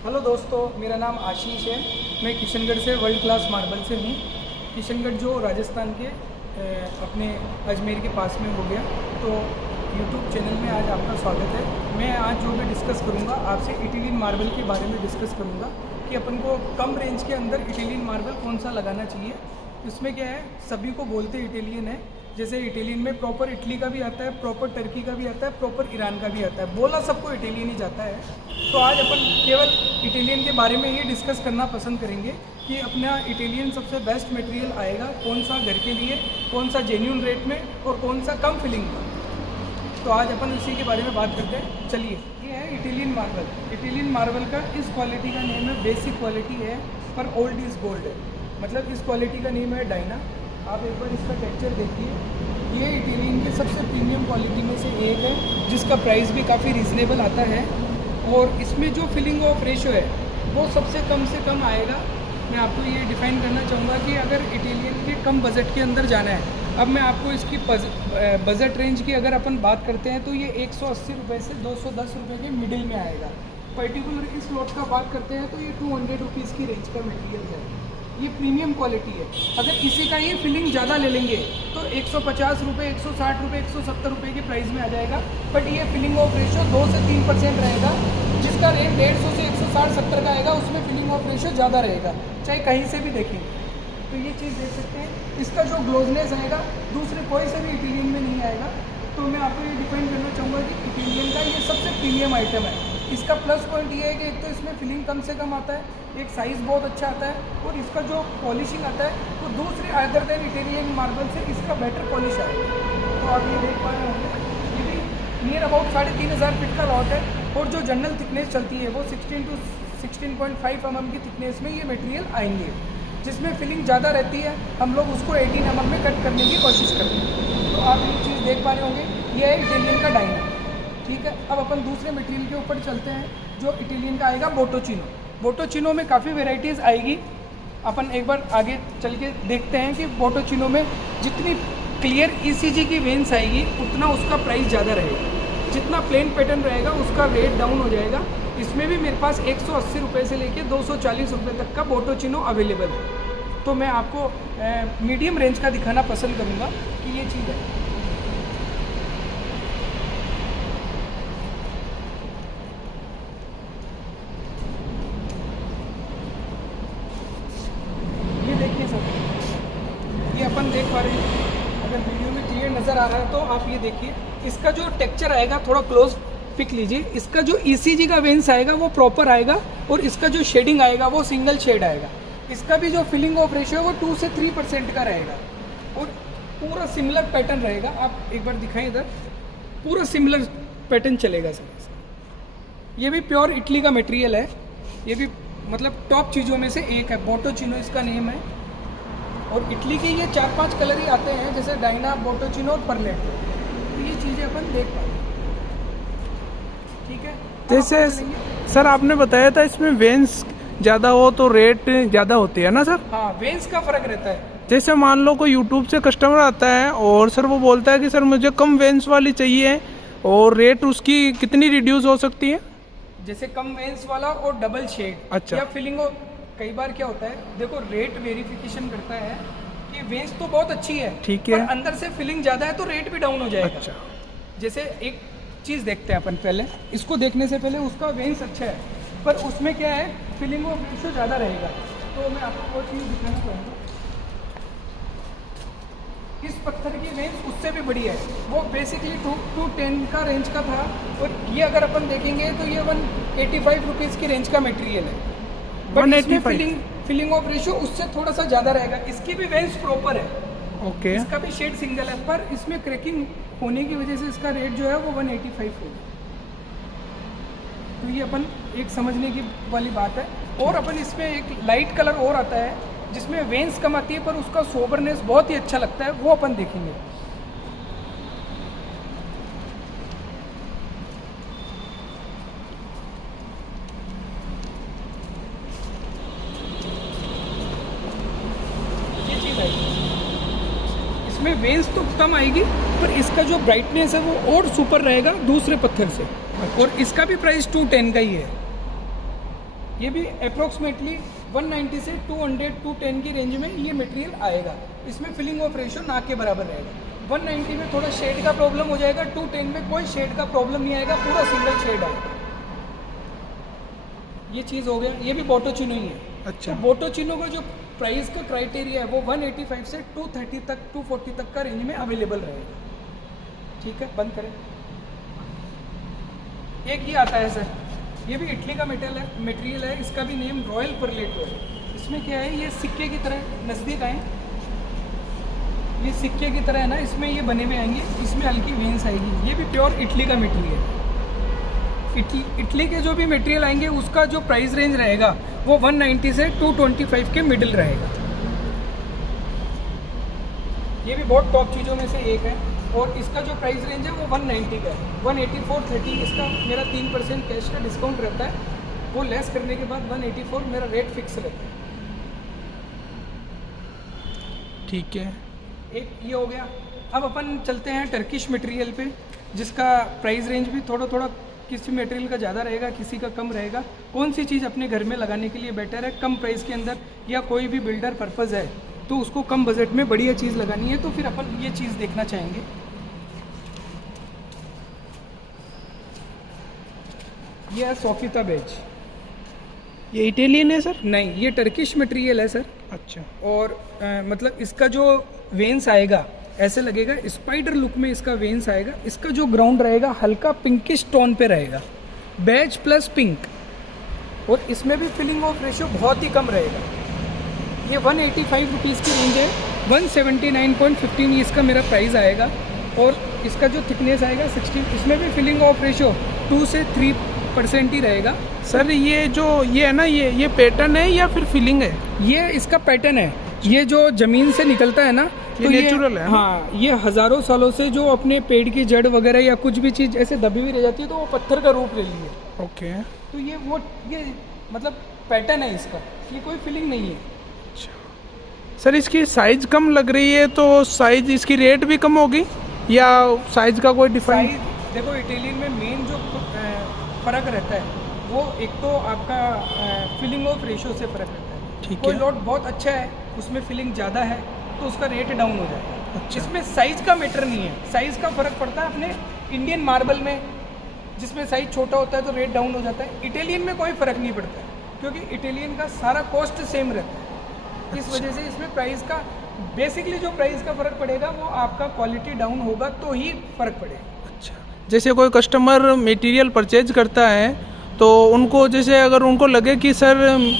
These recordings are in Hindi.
हेलो दोस्तों, मेरा नाम आशीष है। मैं किशनगढ़ से वर्ल्ड क्लास मार्बल से हूँ। किशनगढ़ जो राजस्थान के अपने अजमेर के पास में हो गया। तो यूट्यूब चैनल में आज आपका स्वागत है। मैं आज जो भी डिस्कस करूँगा आपसे इटालियन मार्बल के बारे में डिस्कस करूँगा कि अपन को कम रेंज के अंदर इटालियन मार्बल कौन सा लगाना चाहिए। इसमें क्या है, सभी को बोलते इटालियन है। जैसे इटालियन में प्रॉपर इटली का भी आता है, प्रॉपर टर्की का भी आता है, प्रॉपर ईरान का भी आता है। बोला सबको इटालियन ही जाता है। तो आज अपन केवल इटालियन के बारे में ही डिस्कस करना पसंद करेंगे कि अपना इटालियन सबसे बेस्ट मटेरियल आएगा कौन सा घर के लिए, कौन सा जेन्युइन रेट में और कौन सा कम फिलिंग का। तो आज अपन इसी के बारे में बात करते हैं। चलिए, ये है इटालियन मार्बल। इटालियन मार्बल का इस क्वालिटी का नेम है, बेसिक क्वालिटी है पर ओल्ड इज़ गोल्ड है। मतलब इस क्वालिटी का नेम है डायना। आप एक बार इसका टेक्सचर देखिए। ये इटालियन के सबसे प्रीमियम क्वालिटी में से एक है, जिसका प्राइस भी काफ़ी रीज़नेबल आता है। और इसमें जो फिलिंग ऑफ रेशो है वो सबसे कम से कम आएगा। मैं आपको ये डिफ़ाइन करना चाहूँगा कि अगर इटालियन के कम बजट के अंदर जाना है, अब मैं आपको इसकी बजट रेंज की अगर अपन बात करते हैं तो ये 180 रुपये से 210 रुपये के मिडिल में आएगा। पर्टिकुलर इस लॉट का बात करते हैं तो ये 200 रुपीज़ की रेंज का मटेरियल है। ये प्रीमियम क्वालिटी है। अगर इसी का ये फिलिंग ज़्यादा ले लेंगे तो 150 रुपये, 160 रुपये, 170 रुपये के प्राइस में आ जाएगा। बट ये फिलिंग ऑफ रेशो 2 से 3% रहेगा। जिसका रेट 150 से 160-70 का आएगा, उसमें फिलिंग ऑफ रेशो ज़्यादा रहेगा, चाहे कहीं से भी देखें। तो ये चीज़ देख सकते हैं। इसका जो ग्लोजनेस आएगा दूसरे कोई से भी इटालियन में नहीं आएगा। तो मैं आपको ये डिफाइन करना चाहूँगा कि इटालियन का ये सबसे प्रीमियम आइटम है। इसका प्लस पॉइंट ये है कि एक तो इसमें फिलिंग कम से कम आता है, एक साइज़ बहुत अच्छा आता है और इसका जो पॉलिशिंग आता है वो दूसरे अदर देन इटालियन मार्बल से इसका बेटर पॉलिश आएगा। तो आप ये देख पा रहे होंगे, ये भी नियर अबाउट 3500 फीट का लॉट है। और जो जनरल थिकनेस चलती है वो 16 to 16.5 mm की थिकनेस में ये मटेरियल आएंगे। जिसमें फिलिंग ज़्यादा रहती है हम लोग उसको 18 mm में कट करने की कोशिश करते हैं। तो आप ये चीज़ देख पा रहे होंगे, ये है इटालियन का डायना। ठीक है, अब अपन दूसरे मटेरियल के ऊपर चलते हैं जो इटालियन का आएगा बोटोचिनो। बोटोचिनो में काफ़ी वेराइटीज़ आएगी। अपन एक बार आगे चल के देखते हैं कि बोटोचिनो में जितनी क्लियर ECG की वेंस आएगी उतना उसका प्राइस ज़्यादा रहेगा। जितना प्लेन पैटर्न रहेगा उसका रेट डाउन हो जाएगा। इसमें भी मेरे पास 180 रुपये से लेके 240 रुपये तक का बोटोचिनो अवेलेबल है। तो मैं आपको मीडियम रेंज का दिखाना पसंद करूँगा कि ये चीज़ है। ये देखिए सर, ये अपन देख पा रहे हैं। अगर वीडियो में क्लियर नज़र आ रहा है तो आप ये देखिए। इसका जो टेक्सचर आएगा, थोड़ा क्लोज पिक लीजिए। इसका जो ECG का वेंस आएगा वो प्रॉपर आएगा और इसका जो शेडिंग आएगा वो सिंगल शेड आएगा। इसका भी जो फिलिंग ऑफ रेशियो है वो 2 से 3% का रहेगा और पूरा सिमिलर पैटर्न रहेगा। आप एक बार दिखाएं इधर, पूरा सिमिलर पैटर्न चलेगा सर। ये भी प्योर इटली का मटेरियल है। ये भी मतलब टॉप चीज़ों में से एक है। बोटोचिनो इसका नेम है। और इटली के ये 4-5 कलर ही आते हैं, जैसे डायना, बोटोचिनो और परलेट। तो ये चीज़ें अपन देख पाएंगे। ठीक है, जैसे सर आपने बताया था इसमें वेंस ज़्यादा हो तो रेट ज़्यादा होती है ना सर? हाँ, वेंस का फ़र्क रहता है। जैसे मान लो कोई यूट्यूब से कस्टमर आता है और सर वो बोलता है कि सर मुझे कम वेंस वाली चाहिए, और रेट उसकी कितनी रिड्यूस हो सकती है? जैसे कम वेंस वाला और डबल शेड, अच्छा। या फिलिंग। कई बार क्या होता है, देखो रेट वेरिफिकेशन करता है कि वेंस तो बहुत अच्छी है, ठीक है, पर अंदर से फिलिंग ज़्यादा है तो रेट भी डाउन हो जाएगा। अच्छा। जैसे एक चीज़ देखते हैं अपन, पहले इसको देखने से पहले उसका वेंस अच्छा है पर उसमें क्या है, फिलिंग ऑफ रेशो ज़्यादा रहेगा। तो मैं आपको वो चीज़ दिखाना चाहूँगा। इस पत्थर की रेंज उससे भी बड़ी है। वो बेसिकली 210 का रेंज का था और ये अगर अपन देखेंगे तो ये 185 रुपीज़ की रेंज का मटेरियल है। बट इसमें फिलिंग ऑफ रेशो उससे थोड़ा सा ज़्यादा रहेगा। इसकी भी रेंज प्रॉपर है। ओके। इसका भी शेड सिंगल है, पर इसमें क्रैकिंग होने की वजह से इसका रेट जो है वो 185 होगा। तो ये अपन एक समझने की वाली बात है। और अपन इसमें एक लाइट कलर और आता है जिसमें वेंस कम आती है पर उसका सोबरनेस बहुत ही अच्छा लगता है, वो अपन देखेंगे। ये चीज़ है, इसमें वेंस तो कम आएगी पर इसका जो ब्राइटनेस है वो और सुपर रहेगा दूसरे पत्थर से। और इसका भी प्राइस 210 का ही है। ये भी अप्रोक्सीमेटली 190 से 200 210 की रेंज में ये मटेरियल आएगा। इसमें फिलिंग ऑफ रेशो ना के बराबर रहेगा। 190 में थोड़ा शेड का प्रॉब्लम हो जाएगा, 210 में कोई शेड का प्रॉब्लम नहीं आएगा, पूरा सिंगल शेड आएगा। ये चीज़ हो गया। ये भी बोटोचिनो ही है। अच्छा। तो बोटोचिनो का जो प्राइस का क्राइटेरिया है वो 185 से 230 तक 240 तक का रेंज में अवेलेबल रहेगा। ठीक है, बंद करें। एक ये आता है सर, ये भी इटली का मटेरियल है। इसका भी नेम रॉयल परलेटो है। इसमें क्या है, ये सिक्के की तरह, नज़दीक आए, ये सिक्के की तरह है ना, इसमें ये बने हुए आएंगे, इसमें हल्की वेंस आएगी। ये भी प्योर इटली का मटेरियल है। इटली के जो भी मटेरियल आएंगे उसका जो प्राइस रेंज रहेगा वो 190 से 225 के मिडिल रहेगा। ये भी बहुत टॉप चीज़ों में से एक है। और इसका जो प्राइस रेंज है वो 190 का है। 184.30 इसका मेरा 3% कैश का डिस्काउंट रहता है, वो लेस करने के बाद 184 मेरा रेट फिक्स रहता है। ठीक है, एक ये हो गया। अब अपन चलते हैं टर्किश मटेरियल पे, जिसका प्राइस रेंज भी थोड़ा थोड़ा किसी मटेरियल का ज़्यादा रहेगा, किसी का कम रहेगा। कौन सी चीज़ अपने घर में लगाने के लिए बेटर है कम प्राइस के अंदर, या कोई भी बिल्डर पर्पज़ है तो उसको कम बजट में बढ़िया चीज़ लगानी है, तो फिर अपन ये चीज़ देखना चाहेंगे। ये है सोफिता बेज। ये इटालियन है सर? नहीं, ये टर्किश मटेरियल है सर। अच्छा। और मतलब इसका जो वेंस आएगा ऐसे लगेगा, स्पाइडर लुक में इसका वेंस आएगा। इसका जो ग्राउंड रहेगा हल्का पिंकिश टोन पे रहेगा, बेज प्लस पिंक। और इसमें भी फिलिंग ऑफ रेशियो बहुत ही कम रहेगा। ये 185 रुपीज़ की रेंज है। 179.15 इसका मेरा प्राइस आएगा। और इसका जो थिकनेस आएगा 60, इसमें भी फिलिंग ऑफ रेशियो 2 से 3% ही रहेगा। सर ये जो ये है ना, ये पैटर्न है या फिर फिलिंग है? ये इसका पैटर्न है। ये जो ज़मीन से निकलता है ना, ये तो नेचुरल है। हाँ, ये हज़ारों सालों से जो अपने पेड़ की जड़ वगैरह या कुछ भी चीज़ ऐसे दबी हुई रह जाती है तो वो पत्थर का रूप ले ली है। ओके। तो ये मतलब पैटर्न है इसका, ये कोई फीलिंग नहीं है। सर इसकी साइज कम लग रही है, तो साइज इसकी रेट भी कम होगी या साइज का कोई डिफरेंस? साइज देखो, इटालियन में मेन जो फ़र्क रहता है वो एक तो आपका फिलिंग ऑफ रेशो से फ़र्क रहता है। ठीक है। कोई लॉट बहुत अच्छा है, उसमें फिलिंग ज़्यादा है तो उसका रेट डाउन हो जाएगा। अच्छा। इसमें साइज़ का मैटर नहीं है, साइज़ का फ़र्क पड़ता है अपने इंडियन मार्बल में, जिसमें साइज़ छोटा होता है तो रेट डाउन हो जाता है। इटालियन में कोई फ़र्क नहीं पड़ता है, क्योंकि इटालियन का सारा कॉस्ट सेम रहता है। इस वजह से इसमें प्राइस का बेसिकली जो प्राइस का फ़र्क पड़ेगा वो आपका क्वालिटी डाउन होगा तो ही फ़र्क पड़ेगा। अच्छा। जैसे कोई कस्टमर मटेरियल परचेज करता है तो उनको, जैसे अगर उनको लगे कि सर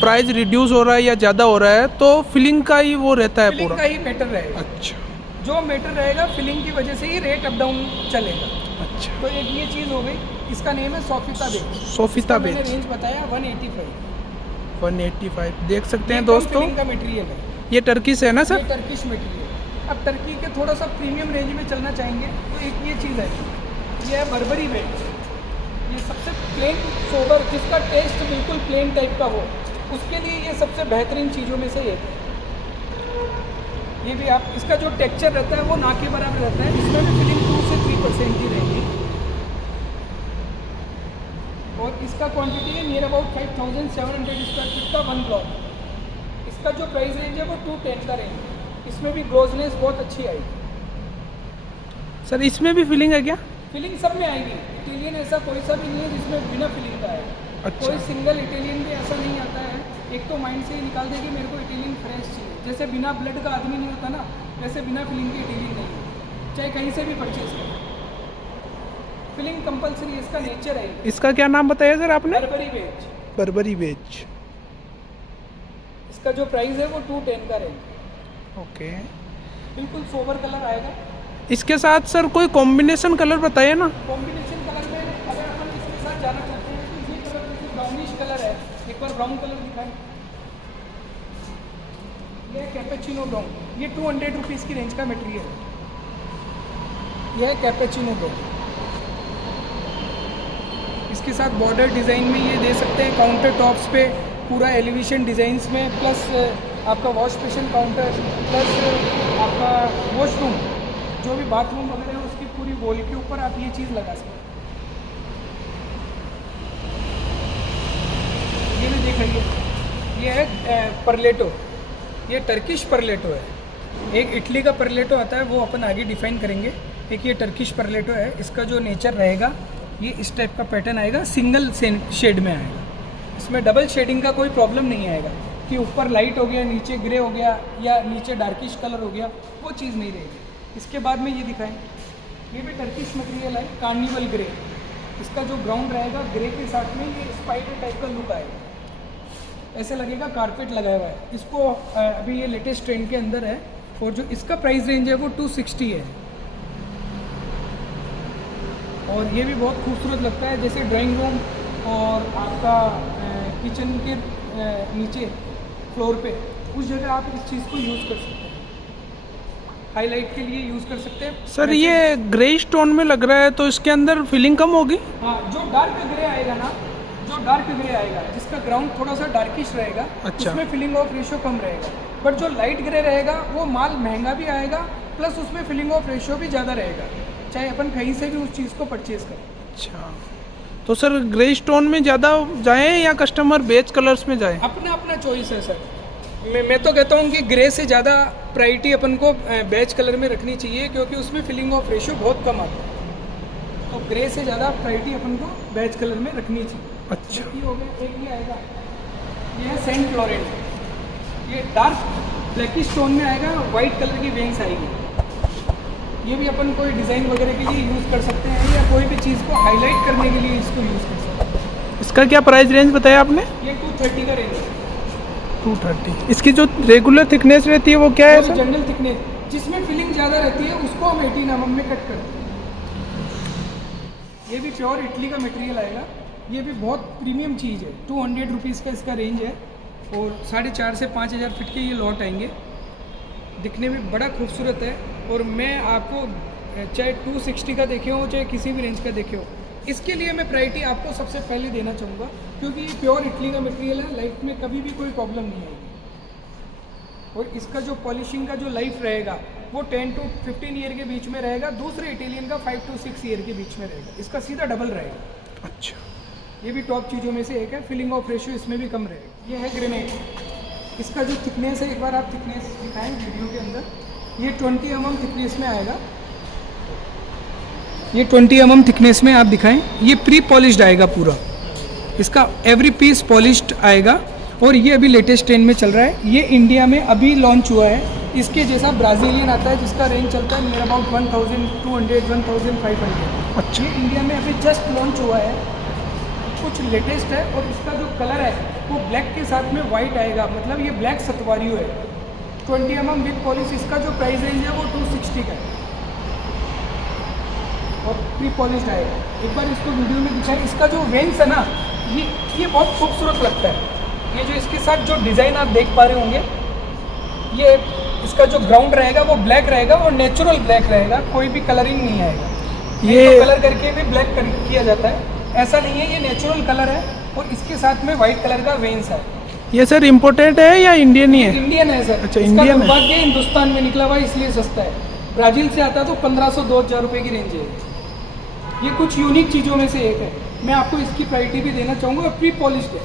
प्राइस रिड्यूस हो रहा है या ज़्यादा हो रहा है, तो फिलिंग का ही वो रहता है फिलिंग पूरा? का ही मैटर रहेगा। अच्छा। जो मैटर रहेगा फिलिंग की वजह से ही रेट अप डाउन चलेगा। अच्छा। तो एक ये चीज़ हो गई। इसका नेम है सोफिता बेज। सोफिता मैंने बेज रेंज बताया 185। 185 देख सकते हैं ये दोस्तों, फिलिंग का मटेरियल है। ये टर्किश है ना ये सर? Turkish material. अब टर्की के थोड़ा सा प्रीमियम रेंज में चलना चाहेंगे तो एक ये चीज़ है, ये है बर्बरी बेज। ये सबसे प्लेन सोबर, जिसका टेस्ट बिल्कुल प्लेन टाइप का हो, उसके लिए ये सबसे बेहतरीन चीज़ों में से एक है। ये भी आप, इसका जो टेक्सचर रहता है वो ना के बराबर रहता है। इसमें भी फिलिंग 2 से 3% की रहेगी। और इसका क्वांटिटी है नियर अबाउट 5700 स्क्वायर फीट का 1 ब्लॉक। इसका जो प्राइस रेंज है वो 210 का रेंज है। इसमें भी ग्रोजनेस बहुत अच्छी आएगी। सर इसमें भी फिलिंग है क्या? फिलिंग सब में आएगी। इटालियन ऐसा कोई सा भी नहीं है जिसमें बिना फिलिंग का है। अच्छा। कोई सिंगल इटालियन भी ऐसा नहीं आता है। एक तो माइंड से ही निकाल दे कि मेरे को इटालियन फ्रेश चाहिए। जैसे बिना ब्लड का आदमी नहीं होता ना, वैसे बिना फिलिंग के इटालियन नहीं है, चाहे कहीं से भी परचेज करें। फिलिंग कंपलसरी, इसका नेचर है। इसका क्या नाम बताया सर आपने? बर्बरी बेज। बर्बरी बेज। इसका जो प्राइस है वो 210 का रेंज। ओके। बिल्कुल सोबर कलर आएगा। इसके साथ सर कोई कॉम्बिनेशन कलर बताइए ना। कॉम्बिनेशन कलर में अगर अपन इसके साथ जाना चाहते हैं तो ये कलर जैसे ब्राउनिश कलर है, एक बार ब्राउन कलर दिखाएं। ये कैपेचिनो ब्राउन, ये 200 रुपीज़ की रेंज का मटेरियल है। यह है कैपेचिनो ब्राउन। इसके साथ बॉर्डर डिज़ाइन में ये दे सकते हैं, काउंटर टॉप्स पे पूरा एलिवेशन डिज़ाइंस में, प्लस आपका वॉश बेसिन काउंटर, प्लस आपका वॉशरूम, जो भी बाथरूम वगैरह है उसकी पूरी वॉल के ऊपर आप ये चीज़ लगा सकते हैं। ये भी देख दिखाइए। ये है परलेटो, ये टर्किश परलेटो है। एक इटली का परलेटो आता है, वो अपन आगे डिफाइन करेंगे। एक ये टर्किश परलेटो है, इसका जो नेचर रहेगा ये इस टाइप का पैटर्न आएगा, सिंगल शेड में आएगा। इसमें डबल शेडिंग का कोई प्रॉब्लम नहीं आएगा कि ऊपर लाइट हो गया, नीचे ग्रे हो गया या नीचे डार्किश कलर हो गया, वो चीज़ नहीं रहेगी। इसके बाद में ये दिखाएं, ये भी टर्किश मटेरियल है, कार्निवल ग्रे। इसका जो ग्राउंड रहेगा ग्रे के साथ में ये स्पाइडर टाइप का लुक आएगा, ऐसे लगेगा कारपेट लगाया हुआ है। इसको अभी ये लेटेस्ट ट्रेंड के अंदर है और जो इसका प्राइस रेंज है वो 260 है। और ये भी बहुत खूबसूरत लगता है, जैसे ड्राइंग रूम और आपका किचन के नीचे फ्लोर पे उस जगह आप इस चीज़ को यूज़ कर सकते हैं, हाईलाइट के लिए यूज़ कर सकते हैं। सर ये ग्रे स्टोन में लग रहा है, तो इसके अंदर फीलिंग कम होगी? हाँ, जो डार्क ग्रे आएगा ना, जो डार्क ग्रे आएगा जिसका ग्राउंड थोड़ा सा डार्किश रहेगा, अच्छा, उसमें फिलिंग ऑफ रेशियो कम रहेगा। बट जो लाइट ग्रे रहेगा वो माल महंगा भी आएगा, प्लस उसमें फिलिंग ऑफ रेशियो भी ज़्यादा रहेगा, चाहे अपन कहीं से भी उस चीज़ को परचेज करें। अच्छा, तो सर ग्रे स्टोन में ज़्यादा जाएं या कस्टमर बेज कलर्स में जाए? अपना अपना चॉइस है सर। मैं तो कहता हूँ कि ग्रे से ज़्यादा प्रायोरिटी अपन को बेज कलर में रखनी चाहिए, क्योंकि उसमें फिलिंग ऑफ रेशियो बहुत कम आता है। तो ग्रे से ज़्यादा प्रायोरिटी अपन को बेज कलर में रखनी चाहिए। अच्छा, ये हो गया। एक ये आएगा, ये है सेंट लॉरेंट, ये डार्क ब्लैकिश स्टोन में आएगा, वाइट कलर की वेन्स आएगी। ये भी अपन कोई डिज़ाइन वगैरह के लिए यूज़ कर सकते हैं या कोई भी चीज़ को हाईलाइट करने के लिए इसको यूज़ कर सकते हैं। इसका क्या प्राइस रेंज बताया आपने? ये 230 का रेंज है। 230। इसकी जो रेगुलर थिकनेस रहती है वो क्या है सर? जनरल थिकनेस, जिसमें फिलिंग ज़्यादा रहती है उसको हम 18 mm में कट करते हैं। ये भी प्योर इटली का मटेरियल आएगा, ये भी बहुत प्रीमियम चीज़ है। 200 रुपीज़ का इसका रेंज है और 4,500 से 5,000 फीट के ये लॉट आएंगे। दिखने में बड़ा खूबसूरत है और मैं आपको चाहे 260 का देखे हो चाहे किसी भी रेंज का देखे हो, इसके लिए मैं प्रायोरिटी आपको सबसे पहले देना चाहूँगा, क्योंकि ये प्योर इटली का मटेरियल है, लाइफ में कभी भी कोई प्रॉब्लम नहीं आएगी। और इसका जो पॉलिशिंग का जो लाइफ रहेगा वो 10 to 15 ईयर के बीच में रहेगा, दूसरे इटालियन का 5 to 6 ईयर के बीच में रहेगा, इसका सीधा डबल रहेगा। अच्छा, ये भी टॉप चीज़ों में से एक है, फिलिंग ऑफ रेशियो इसमें भी कम रहेगा। ये है ग्रेनाइट, इसका जो थिकनेस है, एक बार आप थिकनेस दिखाएं वीडियो के अंदर, ये 20 mm थिकनेस में आएगा। ये 20 mm थिकनेस में आप दिखाएं, ये प्री पॉलिश्ड आएगा पूरा, इसका एवरी पीस पॉलिश्ड आएगा और ये अभी लेटेस्ट ट्रेंड में चल रहा है। ये इंडिया में अभी लॉन्च हुआ है, इसके जैसा ब्राज़ीलियन आता है जिसका रेंज चलता है नियर अबाउट 1200 1500। अच्छा, ये इंडिया में अभी जस्ट लॉन्च हुआ है, कुछ लेटेस्ट है और इसका जो कलर है वो ब्लैक के साथ में वाइट आएगा, मतलब ये ब्लैक सतवारियो है। 20 mm विद पॉलिश, इसका जो प्राइस रेंज है वो 260 का है और प्री पॉलिश्ड आएगा। एक बार इसको वीडियो में दिखाएं, इसका जो वेन्स है ना, ये बहुत खूबसूरत लगता है। ये जो इसके साथ जो डिज़ाइन आप देख पा रहे होंगे, ये इसका जो ग्राउंड रहेगा वो ब्लैक रहेगा और नेचुरल ब्लैक रहेगा, कोई भी कलरिंग नहीं आएगा। ये तो कलर करके भी ब्लैक किया जाता है, ऐसा नहीं है, ये नेचुरल कलर है और इसके साथ में वाइट कलर का वेन्स है। ये सर इम्पोर्टेड है या इंडियन ही है? इंडियन है सर। अच्छा, इंडियन है। दुर्भाग्य हिंदुस्तान में निकला हुआ इसलिए सस्ता है, ब्राज़ील से आता तो 1500-2000 रुपये की रेंज है। ये कुछ यूनिक चीज़ों में से एक है, मैं आपको इसकी प्रायोरिटी भी देना चाहूँगा और प्री पॉलिश्ड है।